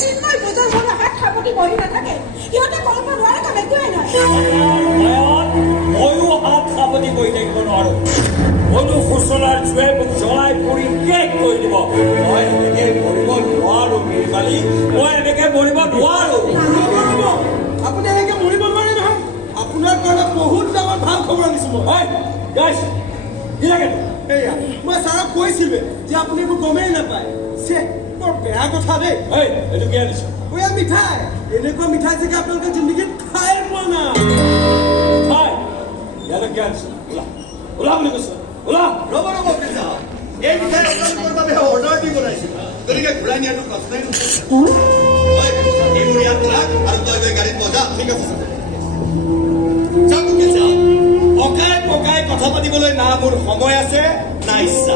চিন্ময় বুজৰ মনে হাত খাপতি বহি নাথাকে সিহঁতে কৰিব নোৱাৰে কাম একোৱে নাই ময়ো হাত খাপতি বহি থাকিব নোৱাৰো অনু সুচলাৰ জুৱে মোক জ্বলাই পুৰি শেষ কৰি দিব মই এনেকে মৰিব নোৱাৰো মিৰিকালি মই এনেকে মৰিব নোৱাৰো আপুনি এনেকে মৰিব নোৱাৰে নহয় আপোনাৰ কাৰণে বহুত ডাঙৰ ভাল খবৰ আনিছো মই কি লাগে এয়া মই ছাৰক কৈছিলোৱে যে আপুনি এইবোৰ গমেই নাপায় বৰ বেয়া কথা দেই এইটো কি আনিছ ওয়া মিঠাই এনেকুৱা মিঠাই চাগে আপোনালোকে জিন্দগীত খাই পোৱা নাই ইয়ালৈ কি আনিছ ওলা বুলি কৈছো ওলা ৰ'ব পিছা এই মিঠাই আপোনালোকৰ বাবে অৰ্ডাৰ দি বনাইছিল গতিকে ঘূৰাই নিয়াটো প্ৰশ্নই এইবোৰ ইয়াত ৰাখ আৰু তই গৈ গাড়ীত বজা ঠিক আছে চাওক পিছা পকাই কথা পাতিবলৈ না মোৰ সময় আছে না ইচ্ছা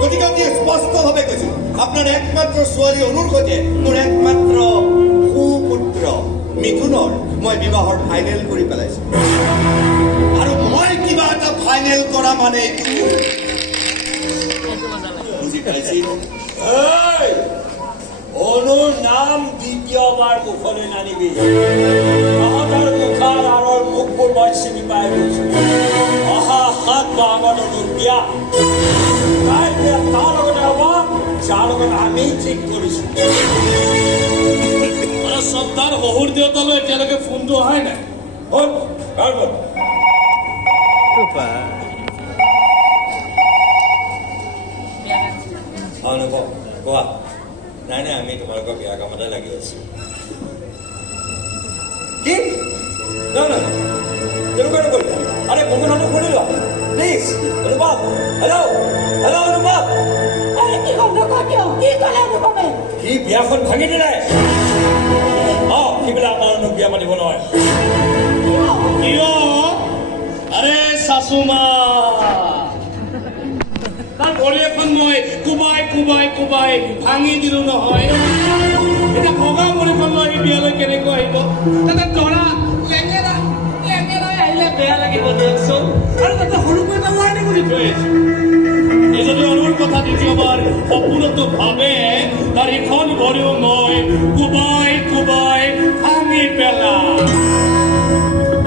গতিকে আমি স্পষ্টভাৱে কৈছো আপোনাৰ একমাত্ৰ ছোৱালী অনুৰ সৈতে মোৰ একমাত্ৰ সুপুত্ৰ মিথুনৰ মই বিবাহৰ ফাইনেল কৰি পেলাইছো আৰু মই কিবা এটা ফাইনেল কৰা মানে বুজি পাইছি অনুৰ নাম দ্বিতীয়বাৰ মুখলৈ নানিবি তহঁতৰ মুখাৰ আঁৰৰ মুখবোৰ মই চিনি পাই গৈছো অহা 7 মাহ আগত অনুৰ বিয়া তাই বিয়া তাৰ লগতে হ'ব যাৰ লগত আমি ঠিক কৰিছো সন্তান শহুৰ দেউতালৈ এতিয়ালৈকে ফোনটো অহাই নাই কোৱা নাই আমি তোমালোকৰ বিয়া কামতে লাগি আছো কি তেনেকুৱা নকৰিবা আৰে বকুনটো খুলি লোৱা প্লিজ অনুভৱ হেল্ল' অনুভৱ কি গম নকওঁ কিয় কি ক'লে অনুভৱে সি বিয়াখন ভাঙি দিলে সিবিলাক আমাৰ অনুক বিয়া পাতিব নহয় কিয় আৰে শাশুমা তাৰ ভৰি এখন মই কোবাই ভাঙি দিলো নহয় এতিয়া ভগা ভৰিখন লৈ বিয়ালৈ কেনেকৈ আহিব তাতে দৰা লেঙেৰাই আহিলে বেয়া লাগিব দিয়কচোন আৰু তাতে সৰুকৈ এটা লাইনে কৰি থৈ আহিছো এই যদি অনুৰ কথা দ্বিতীয়বাৰ সপোনতো ভাবে তাৰ ইখন ভৰিও মই কোবাই ভাঙি পেলাম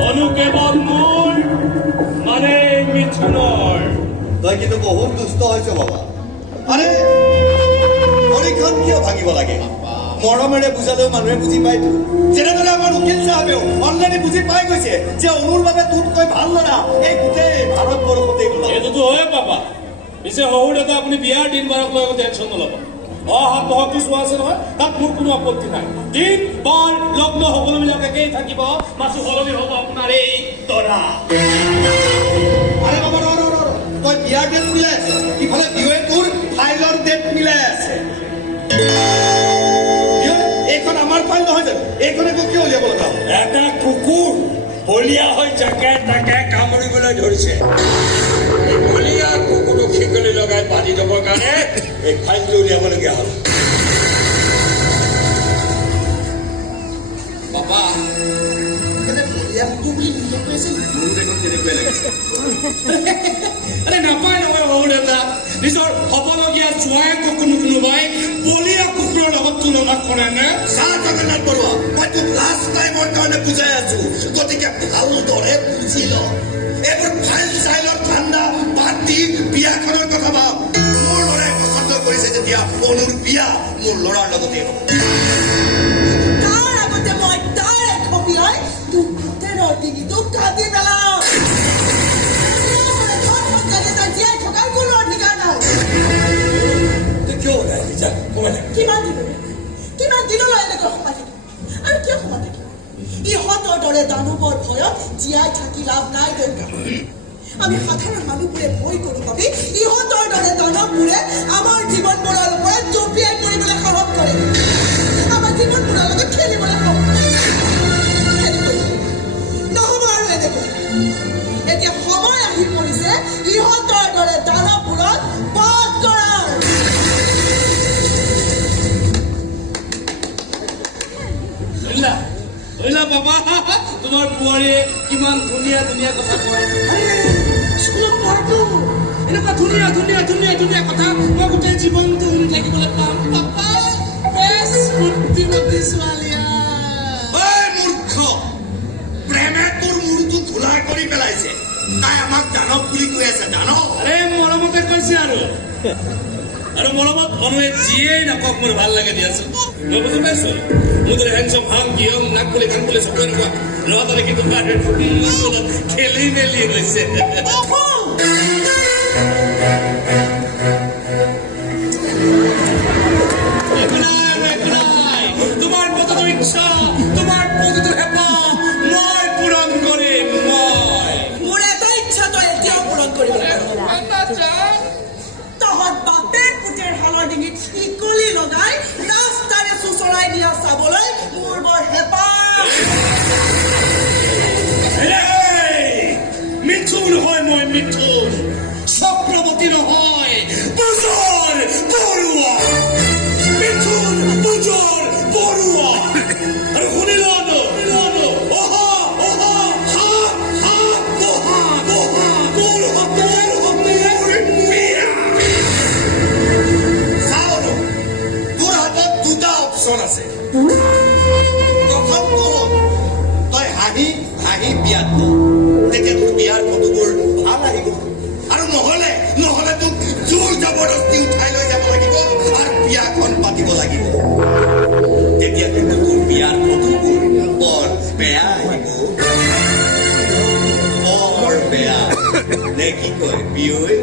অনু কেৱল মোৰ মানে মিথুনৰ তই কিন্তু বহুত দুষ্ট হৈছে বাবা আৰে ভৰিখন কিয় ভাঙিব লাগে মৰমেৰে বুজালেও মানুহে বুজি পায়তো যেনেদৰে আমাৰ উকিল চাহাবেও অলৰেডি বুজি পাই গৈছে যে অনুৰ বাবে তোতকৈ ভাল ল'ৰা এই গোটেই ভাৰতবৰ্ষতেই নোলায় এইটোতো হয়ে পাবা পিছে শহুৰ দেউতা আপুনি বিয়াৰ দিন বাৰক লৈ টেনশ্যন নল'ব অহা বহাগটো চোৱা আছে নহয় তাত মোৰ কোনো আপত্তি নাই দিন বাৰ লগ্ন সকলোবিলাক একেই থাকিব মাথো সলনি হ'ব আপোনাৰ এই দৰা আৰে বাবা তই বিয়াৰ ডেট মিলাই আছে ইফালে বিয়ে তোৰ ফাইলৰ ডেট মিলাই আছে এইখন আমাৰ ফাইল নহয় জানো এইখন একো কিয় উলিয়াব লগা এটা কুকুৰ বলিয়া হৈ যাকে তাকে কামুৰিবলৈ ধৰিছে বলিয়া কুকুৰক শিকলি লগাই বান্ধি থবৰ কাৰণে এই ফাইলটো উলিয়াবলগীয়া হ'ল বাবা বলিয়া কুকুৰ বুলি নিজক কৈছে মোৰো দেখোন তেনেকুৱাই লাগিছে আৰে নাপায় নহয় শহুৰ দেউতা নিজৰ হ'বলগীয়া জোৱাইকো কোনোবাই বলিয়া কুকুৰৰ লগত তুলনা কৰে নে চাহ জগন্নাথ বৰুৱা মই তোক লাষ্ট টাইমৰ কাৰণে বুজাই আছো গতিকে ভালদৰে বুজি ল এইবোৰ ফাইল চাইলৰ ঠাণ্ডা বাদ দি বিয়াখনৰ কথা ভাব মোৰ ল'ৰাই পচন্দ কৰিছে যেতিয়া অনুৰ বিয়া মোৰ ল'ৰাৰ লগতে হ'ব তাৰ আগতে মই তাৰ একপিয়াই তোৰ পুতেৰৰ ডিঙিটো কাটি পেলাম জীয়াই থকাৰ কোনো অধিকাৰ নাই কিয় ওলাই যা কিমান দিনলৈ এনেকৈ সোমাই থাকিম আৰু কিয় সোমাই থাকিম ইহঁতৰ দৰে দানৱৰ ভয়ত জীয়াই থাকি লাভ নাই দৰকাৰ আমি সাধাৰণ মানুহবোৰে ভয় কৰো ভাবি ইহঁতৰ দৰে দানৱবোৰে আমাৰ জীৱনবোৰৰ ওপৰত জঁপিয়াই কৰিবলৈ সাহস কৰে আমাৰ জীৱনবোৰৰ লগত খেলিবলৈ সাহস নহ'ব আৰু এনেকৈ এতিয়া সময় আহি পৰিছে ইহঁতৰ দৰে দানৱবোৰক বধ কৰাৰ বাবা তোমাৰ বোৱাৰীয়ে কিমান ধুনীয়া কথা কয় স্কুলত পঢ়াটো এনেকুৱা ধুনীয়া কথা মই গোটেই জীৱনটো শুনি থাকিবলৈ পাম পাপা বেছ ফূৰ্তি আৰু মৰমত অনুৱে যিয়েই নকওক মোৰ ভাল লাগে দিয়াচোন মই বুজি পাইছো মোৰ দৰে হেণ্ডচম হাং কিয়ং নাক বুলি কাণ বুলি চকু এনেকুৱা ল'ৰা তাৰে কিন্তু খেলি মেলি হৈছে একো নাই তোমাৰ প্ৰতিটো ইচ্ছা তোমাৰ প্ৰতিটো হেঁপাহ মই পূৰণ কৰিম মই মোৰ এটা ইচ্ছা তই এতিয়াও পূৰণ কৰিব তহঁত বাপে পুতেৰ হালৰ ডিঙিত শিকলি লগাই ৰাস্তাৰে চুচৰাই দিয়া চাবলৈ মোৰ বৰ হেঁপাহ মিথুন হয় মই মিথুন চক্ৰৱৰ্তী নহয় পুজৰ বৰুৱা মিথুন পুজৰ বৰুৱা আৰু শুনিল আছে প্ৰথমটো হ'ল তই হাঁহি হাঁহি বিয়াত ল তেতিয়া তোৰ বিয়াৰ ফটোবোৰ ভাল আহিব আৰু নহলে তোক জোৰ জবৰদস্তি উঠাই লৈ যাব লাগিব আৰু বিয়াখন পাতিব লাগিব তেতিয়া কিন্তু তোৰ বিয়াৰ ফটোবোৰ বৰ বেয়া আহিব বৰ বেয়া নে কি কয় বিয়ৈ